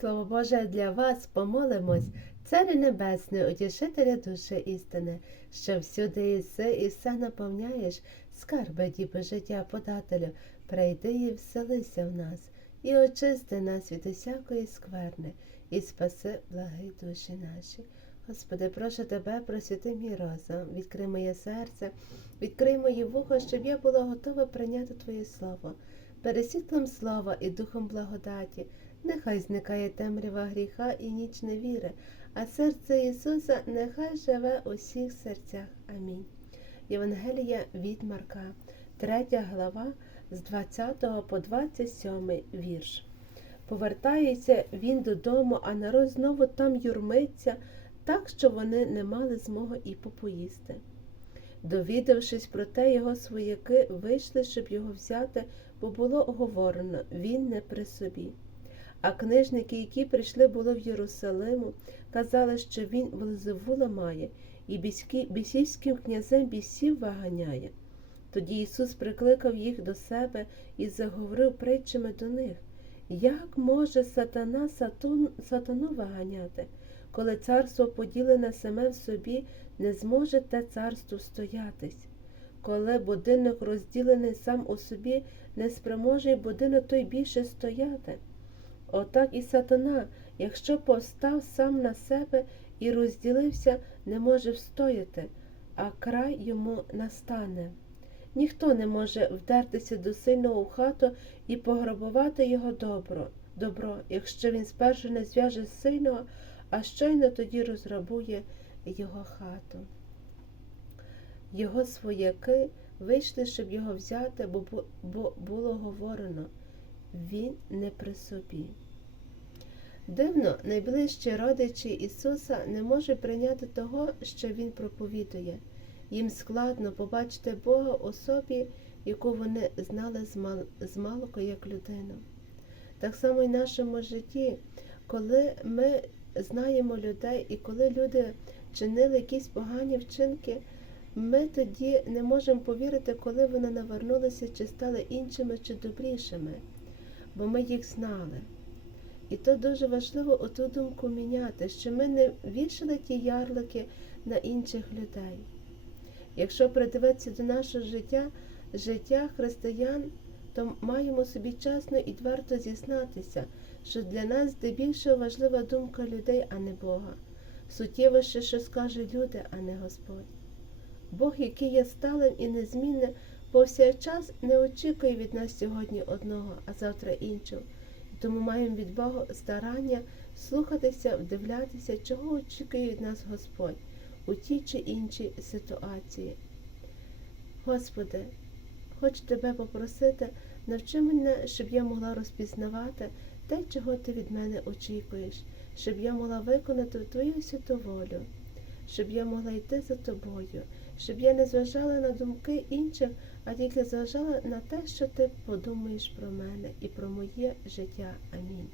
Слово Боже для вас помолимось, Царю Небесний, утішителя душі істини, що всюди єси і все наповняєш, скарби діби життя подателю, прийди і вселися в нас, і очисти нас від усякої скверни, і спаси благи душі наші. Господи, прошу тебе, просвіти мій розум, відкрий моє серце, відкрий мої вуха, щоб я була готова прийняти Твоє Слово, пересвітлом слова і духом благодаті. Нехай зникає темрява гріха і ніч невіри, а серце Ісуса нехай живе у всіх серцях. Амінь. Євангелія від Марка, 3 глава з 20 по 27 вірш. Повертається він додому, а народ знову там юрмиться, так що вони не мали змоги і попоїсти. Довідавшись про те, його свояки вийшли, щоб його взяти, бо було оговорено, він не при собі. А книжники, які прийшли було в Єрусалиму, казали, що він Велзевула має, і бісівським князем бісів виганяє. Тоді Ісус прикликав їх до себе і заговорив притчами до них. Як може сатана сатун, сатану виганяти, коли царство поділене саме в собі, не зможе те царство стоятись? Коли будинок розділений сам у собі, не спроможний будинок той більше стояти? Отак і сатана, якщо повстав сам на себе і розділився, не може встояти, а край йому настане. Ніхто не може вдертися до сильного в хату і пограбувати його добро, добро, якщо він спершу не зв'яже сильного, а щойно тоді розграбує його хату. Його свояки вийшли, щоб його взяти, бо було говорено він не при собі. Дивно, найближчі родичі Ісуса не можуть прийняти того, що Він проповідує. Їм складно побачити Бога особі, яку вони знали змал- змалку як людину. Так само і в нашому житті, коли ми знаємо людей і коли люди чинили якісь погані вчинки, ми тоді не можемо повірити, коли вони навернулися чи стали іншими чи добрішими, бо ми їх знали. І то дуже важливо оту думку міняти, що ми не вішали ті ярлики на інших людей. Якщо придивитися до нашого життя, життя християн, то маємо собі чесно і твердо зізнатися, що для нас здебільшого важлива думка людей, а не Бога. Суттєвіше, що скажуть люди, а не Господь. Бог, який є сталим і незмінним, повсякчас не очікує від нас сьогодні одного, а завтра іншого. Тому маємо від Бога старання слухатися, вдивлятися, чого очікує від нас Господь у тій чи іншій ситуації. Господи, хочу тебе попросити, навчи мене, щоб я могла розпізнавати те, чого ти від мене очікуєш, щоб я могла виконати Твою святу волю, щоб я могла йти за тобою, щоб я не зважала на думки інших, а тільки зважала на те, що ти подумаєш про мене і про моє життя. Амінь.